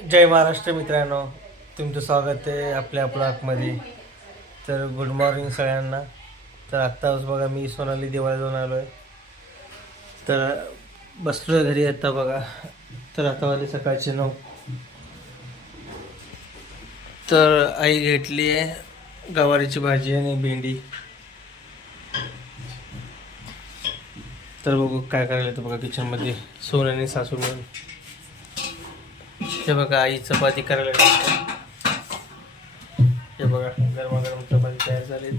जय महाराष्ट्र मित्रांनो. तुमचं स्वागत आहे आपल्या ब्लॉकमध्ये तर गुड मॉर्निंग सगळ्यांना. तर आत्ताच बघा मी सोनाली देवाला जाऊन आलो आहे तर बसलो घरी आता बघा. तर आता वाजले सकाळचे नऊ. तर आई घेतली आहे गवारीची भाजी आणि भेंडी. तर बघू काय करायला तर बघा किचनमध्ये सोन्याने सासू मिळून हे बघा आई चपाती करायला हे बघा गरमागरम चपाती तयार झाली.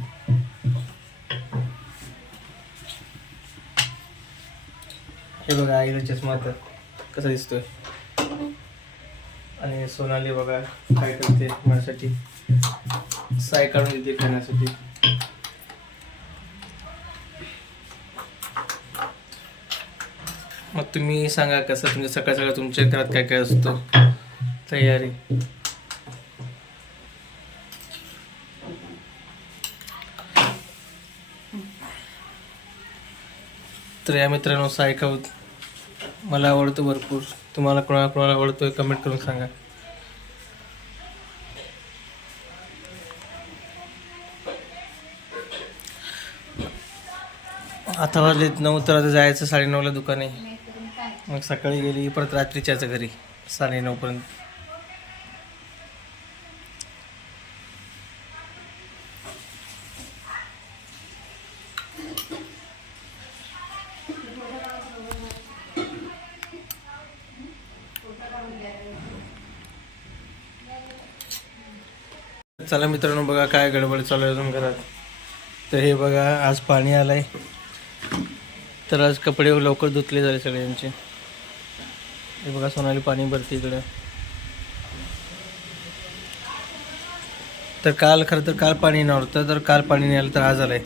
हे बघा आईला चष्मा तर कसा दिसतोय? आणि सोनाली बघा काय करते माझ्यासाठी? साय काढून देते खाण्यासाठी. मग तुम्ही सांगा कसं म्हणजे तुमच्या सकाळ सकाळ तुमच्या घरात काय काय असतं? तयारी. तर या मित्रांनो सायका मला आवडतो भरपूर. तुम्हाला कोणाला कोणाला आवडतोय कमेंट करून सांगा. आता वाजलेत नऊ तर आता जायचं साडेनऊला दुकान. आहे मग सकाळी गेली परत रात्रीच्याच घरी साडेनऊ चला मित्रांनो बघा काय गडबड चालू आहे अजून घरात. तर हे बघा आज पाणी आलंय. तर आज कपडे लवकर धुतले झाले सगळ्यांचे. हे बघा सोनाली पाणी भरते इकडे. तर काल खरं तर काल पाणी नव्हतं तर काल पाणी नाही आलं तर आज आलंय.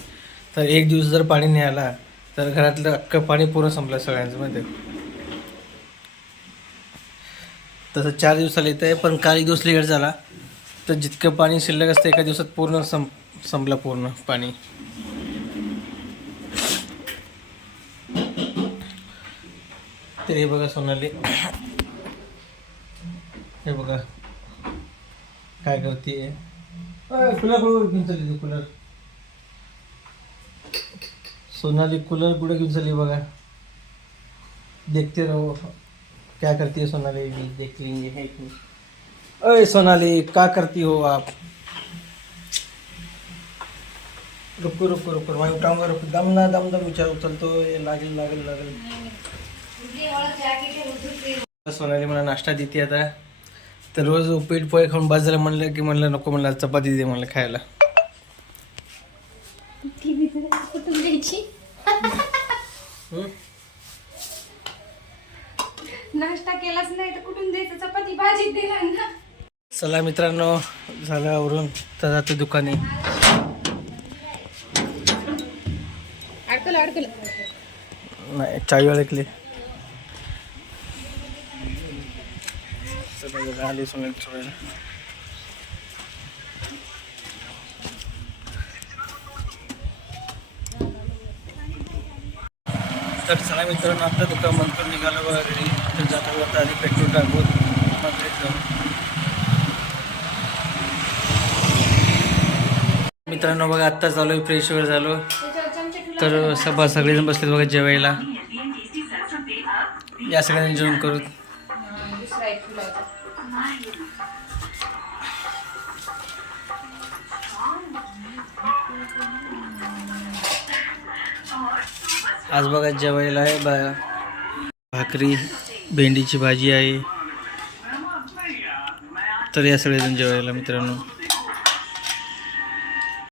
तर एक दिवस जर पाणी नाही आला तर घरातलं अख्खं पाणी पूर्ण संपलं सगळ्यांचं माहिती आहे. तसं चार दिवसाला येतं आहे पण काल एक दिवस लेट झाला. तर जितकं पाणी शिल्लक असतं एका दिवसात पूर्ण संप संपलं पूर्ण पाणी. तर हे बघा सोनाली. हे बघा. काय करते कूलर कुठं घेऊन चालली कूलर सोनाली कूलर कुठे घेऊन चालली बघा. देखते रहो क्या करती है सोनाली? भी देख लेंगे है कि अरे सोनाली क्या करती हो आप? रुको रुको रुको. मैं उठाऊंगा रुको. दम ना दम दम. विचार उचलतो लागेल लागेल लागेल. सोनाली मला नाश्ता देते आता. तर रोज उपीट पोहे खाऊन बस झालं. म्हणलं की म्हणलं नको म्हणलं चपाती दे म्हणलं खायला. कुठून द्यायची हं? नाश्ता केलाच नाही तर कुठून द्यायचं? चपाती भाजी दिला ना. चला मित्रांनो झालं आवरून तर जातो दुकाने. अडकलं अडकलं. नाही चावी अडकली. आली सोनाली तर चला मित्रांनो आता दुकान बंद करून निघालो बघा घरी तर जाता जाता आधी पेट्रोल टाकू मग जाऊ. मित्रांनो बघा आत्ता चालू आहे फ्रेश वगैरे झालो तर सभा सगळेजण बसलेत बघा जेवायला. या सगळ्यांनी जेवण करू आज बघा जेवायला आहे बा भाकरी भेंडीची भाजी आहे. तर या सगळेजण जेवायला मित्रांनो.